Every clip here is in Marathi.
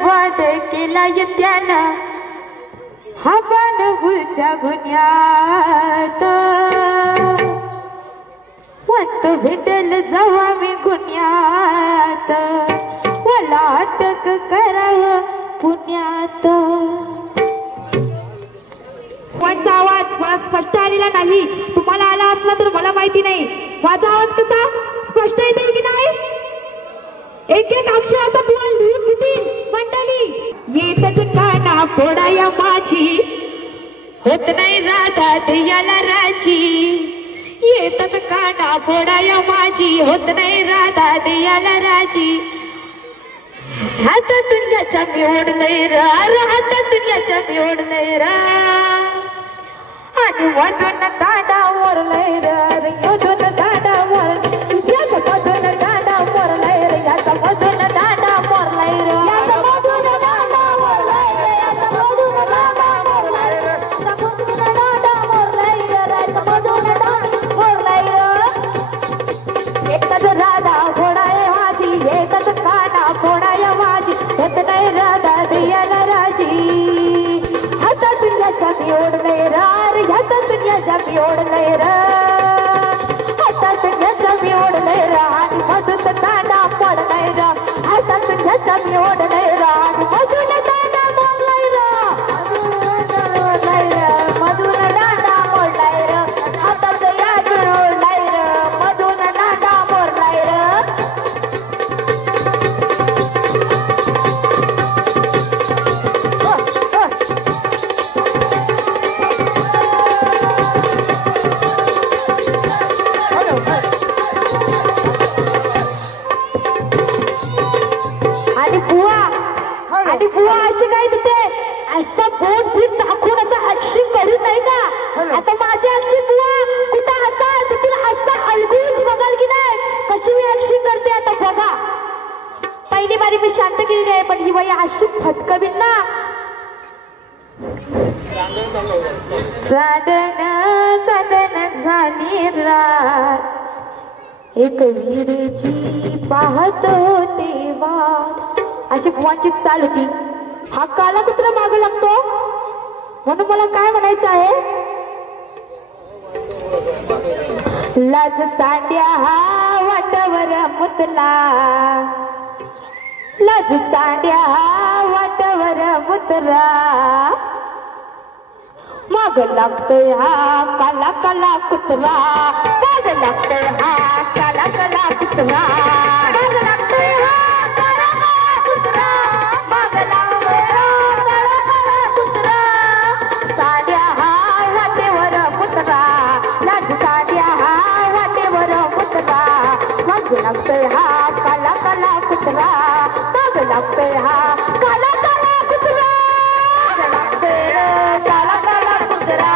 बरबाद केलाय त्यानं हा पांडवच्या गुन्ह्यात म्हणतो भेटेल जावा मी गुन्ह्यात मला अटक करावं पुण्यात. माझा आवाज मला स्पष्ट आलेला नाही. तुम्हाला आला असला तर मला माहिती नाही. माझा आवाज कसा स्पष्ट येते की नाही? एक एक अक्षर असा बोल किती मंडळी येतच काना फोडाया माझी होत नाही राधा देयाला राजी. येतच काना फोडाया माझी होत नाही राधा देयाला राजी. हातातून याच्या मी ओढलंय र हातातून याच्या मी ओढलंय र आणि मधून दाडा मोरलंय र मधून दाडा मोर याचा मधून दाडा मोरलंय र याचा मधून दाडा मोरलंय र याचा मधून दाडा मोरलंय र याचा मधून दाडा मोरलंय र याचा मधून दाडा मोरलंय र याचा मधून दाडा मोरलंय र. एकच राधा घोडाय माझी एकच काना घोडाय माझी होत नाही राधा देयाला राजी. हातातून याच्या मी ओढलंय र हातातून याच्या मी ओढलंय र हातातून याच्या मी ओढलंय र आणि मधून दांडा पडलाय र हातातून याच्या मी ओढलंय र आणि मधून दांडा पडलाय र मधून दांडा पडलाय र हातात यातून ओढलाय र मधून दांडा पडलाय र. आणि बुवा असे काय तिथे असं बोट भीत दाखवून असं ऍक्शन करू नाही का? आता माझी ऍक्शन बुवा कुठं असाल तिथून असं अलगूच बघाल की नाही कशी मी ऍक्शन करते आता बघा. पहिली बारी मी शांत केली आहे पण ही बाई अशी फटकवील ना. चांदन चांदन झाली रात एक विहिरीची पाहत होते वाट अशी बुवांची चाल होती. हा काला कुत्रा माग लागतो म्हणून मला काय म्हणायचं आहे. लाज सांड्या हा वाटावर मुतला लाज सांड्या हा वाटावर मुतला माग लागतोय हा काला काला कुत्रा माग लागतोय हा काला काला कुत्रा माग लागतोय हा लागतोय हा काला काला कुत्रा माग लागतोय हा काला काला कुत्रा लागतोय काला काला कुत्रा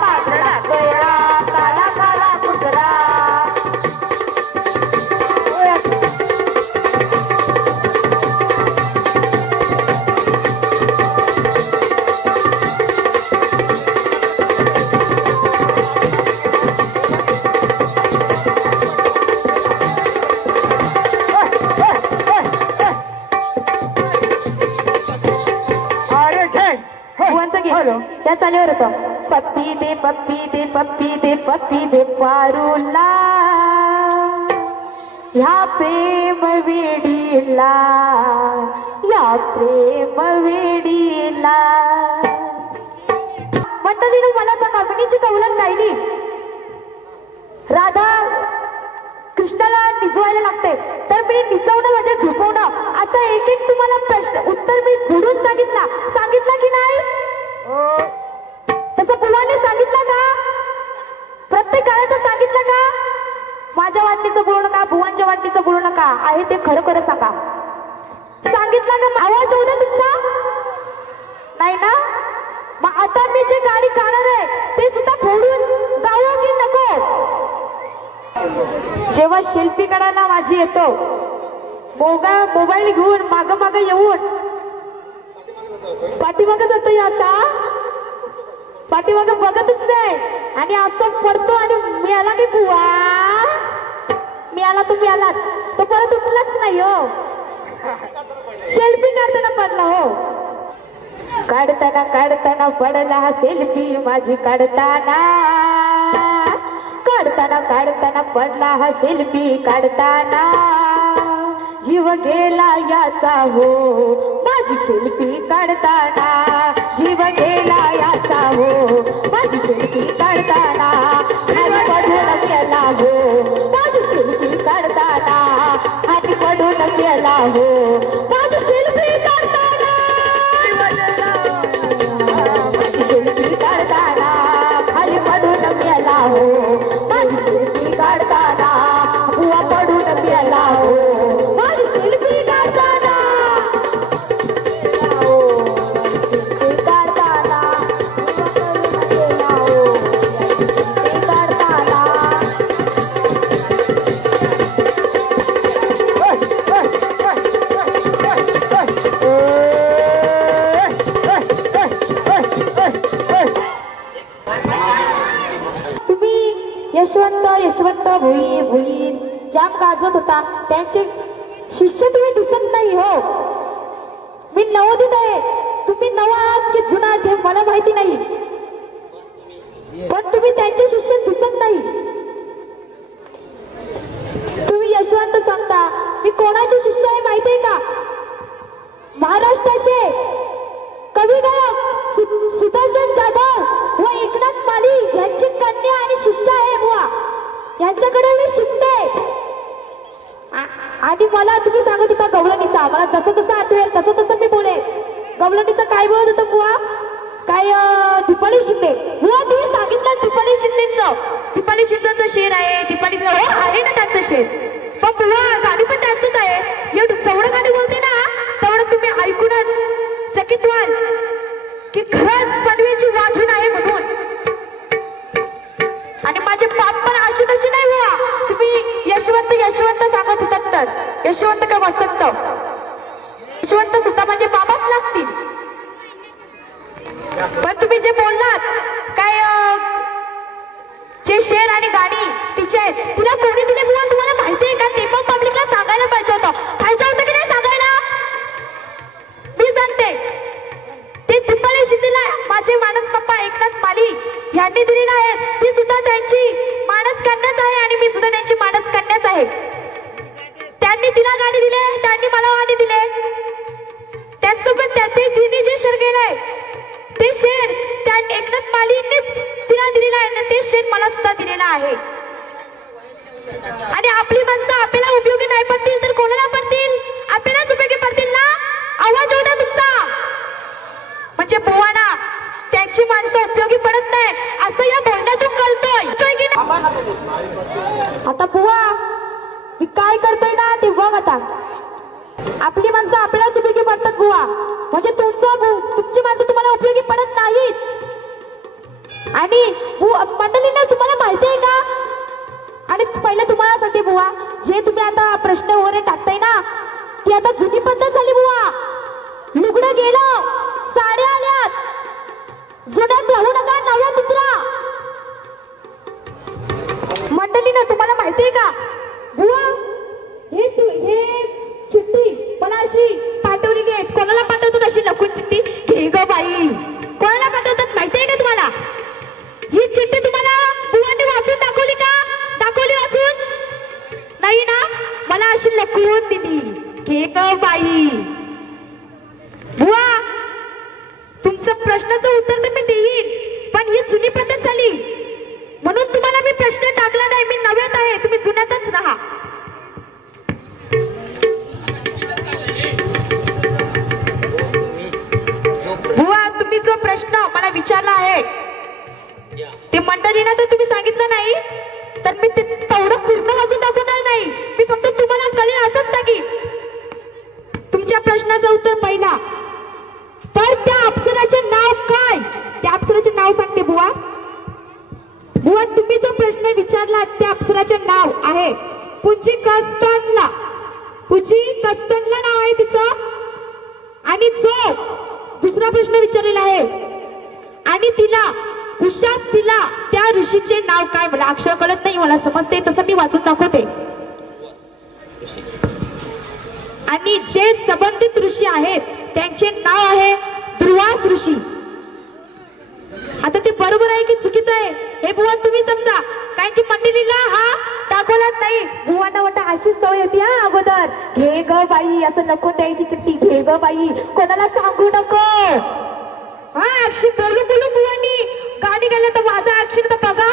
माग लागतोय हा काला काला कुत्रा. त्या चालवर होतं पप्पी दे पप्पी दे पप्पी दे पप्पी दे पारूला ह्या प्रेम वेडीला या प्रेम वेडीला. म्हणतात मला त्या कामिनीची कवलन गायली. राधा कृष्णाला निजवायला लागते तर मी निजवणं म्हणजे झोपवणं असं एक एक तुम्हाला प्रश्न उत्तर मी घडून सांगितलं की नाही? तसं बुवाने सांगितलं का? प्रत्येक काळात सांगितलं का? माझ्या वाटणीचं बोलू नका बुवांच्या वाटणीचं बोलू नका आहे ते खरं खरं सांगा. सांगितलं का? आवाज होता तुमचा नाही ना? मग आता मी जे गाणी गाणार आहे ते सुद्धा फोडून गावं की नको? जेव्हा शिल्पी करायला माझी येतो मोबाईल घेऊन माग माग येऊन पाठीमाग जातो असा पाठीमाग बघतच नाही आणि असं पडतो आणि मिळाला की बुवा मिळाला तो मिळालाच तो परत उठलाच नाही हो. सेल्फी काढताना पडला काढताना काढताना पडला सेल्फी माझी काढताना काढताना पडला हा सेल्फी काढताना जीव गेला याचा हो माझी सेल्फी काढताना जीव गेला याचा हो माझी सेल्फी काढताना आणि पडून गेला हो माझी सेल्फी काढताना आणि पडून गेला हो माझी सेल्फी काढताना माझी सेल्फी काढताना खाली पडून गेला हो माझी सेल्फी काढताना बुवा पडून गेला हो माझी सेल्फी काढताना सेल्फी काढताना सेल्फी काढताना यशवंत भोई जाम गाजत होता त्यांचे शिष्य तुम्ही दिसत नाही हो मी नवोदित आहे तुम्ही नवा आहात की जुना आहात हे मला माहिती नाही पण तुम्ही त्यांचे शिष्य दिसत नाही तुम्ही यशवंत सांगता मी कोणाचे शिष्य आहे माहिती आहे का महाराष्ट्राचे कवी गायक सुदर्शन जाधव व एकनाथ माली यांची कन्या आणि शिष्य आहे बुवा यांच्याकडे मी शिकते आणि मला तुम्ही सांगत होता गवळणीचा मला जसं कसं आठवेल तसं मी बोले गवळणीचं काय बोलत होतं बुवा काय दीपाली शिंदे बुवा तुम्ही सांगितलं दीपाली शिंदेचं शेर आहे दीपाली आहे ना त्यांचं शेर पण बुवा गाणी पण त्यांचंच आहे जेवढं गाणी बोलते ना तेवढं तुम्ही ऐकूनच चकित व्हाल की खरंच पदवीची वाघीण आहे म्हणून आणि माझे बाप पण अशी तशी नाही हुआ तुम्ही यशवंत सांगत होतात तर यशवंत का वसंत यशवंत सुद्धा माझे बाबाच लागतील पण तुम्ही जे बोललात काय जे शेर आणि गाणी तिचे तिला कोणी दिले बुवा तुम्हाला माहिती आहे का ते पण पब्लिकला सांगायला पाहिजे होतं की नाही सांगायला मी सांगते ते दीपाली शिंदेला माझे मानस पप्पा एकनाथ माली यांनी दिलेला आहे ती सुद्धा त्यांची मानस कन्याच आहे आणि मी सुद्धा त्यांची मानस कन्याच आहे त्यांनी तिला गाणी दिले त्यांनी मला गाणी दिले त्याचसोबत तिने जे शेर गेलाय ते शेर त्या एकनाथ मालीने तिला दिलेला आहे ते शेर मला सुद्धा दिलेला आहे आणि आपली माणसं आपल्याला उपयोगी नाही पडतील तर कोणाला पडतील आपल्यालाच उपयोगी पडतील ना आवाज होता तुमचा म्हणजे बुवाना त्यांची माणसं उपयोगी पडत नाही असं या बोलण्यातून कळतोय की नाही आता बुवा मी काय करतोय ना ते बघ आता आपली माणसं आपल्यालाच उपयोगी पडतात बुवा म्हणजे तुमची माणसं तुम्हाला उपयोगी पडत नाहीत आणि मंडळींना तुम्हाला माहिती आहे का आणि पहिले तुम्हाला सांगते बुवा जे तुम्ही आता प्रश्न वगैरे टाकताय ना ती आता जुनी पद्धत झाली बुवा लुगडं गेलं साड्या आल्यात जुन्यात राहू नका नव्यात उतरा मंडळींना तुम्हाला माहिती आहे का बुवा हे चिठ्ठी मला अशी पाठवली घे कोणाला पाठवतात अशी लपून चिठ्ठी घे ग बाई कोणाला पाठवतात माहिती आहे का तुम्हाला ही चिठ्ठी तुम्हाला बुवांनी वाचून दाखवली का दाखवली वाचून नाही ना मला अशी लपवून दिली घे ग बाई बुवा तुमचं प्रश्नाचं उत्तर तर मी देईन पण ही जुनी पद्धत झाली म्हणून तुम्हाला मी प्रश्न टाकला नाही मी नव्यात आहे तुम्ही जुन्यातच राहा बुवा तुम्ही जो प्रश्न मला विचारला आहे ते मंडळींना तर तुम्ही सांगितलं नाही तर मी ते तेवढं पूर्ण वाचून दाखवणार नाही मी फक्त तुम्हाला कळेल असंच सांगेन तुमच्या प्रश्नाचं उत्तर पहिला तर त्या अप्सराचे नाव काय त्या अप्सराचे नाव सांगते बुवा बुवा तुम्ही जो प्रश्न विचारला त्या अप्सराचे नाव आहे पूजी कस्तनला नाव आहे तिचं आणि जो दुसरा प्रश्न विचारलेला आहे आणि तिला उषा तिला त्या ऋषीचे नाव काय मला अक्षर कळत नाही मला समजते तसं मी वाचून दाखवते आणि जे संबंधित ऋषी आहेत त्यांचे नाव आहे ध्रुवा मागास ऋषी. आता ते बरोबर आहे की चुकीचं आहे हे बुवा तुम्ही समजा. कारण की मंडळीला हा दाखवलाच नाही. बुवांना वाटतं अशीच सवय होती हा अगोदर. घे ग बाई असं नको द्यायची चिठ्ठी. घे ग बाई कोणाला सांगू नको. हा ऍक्शन बोलू बोलू बुवांनी गाणी गेल्या तर माझा ऍक्शन तर बघा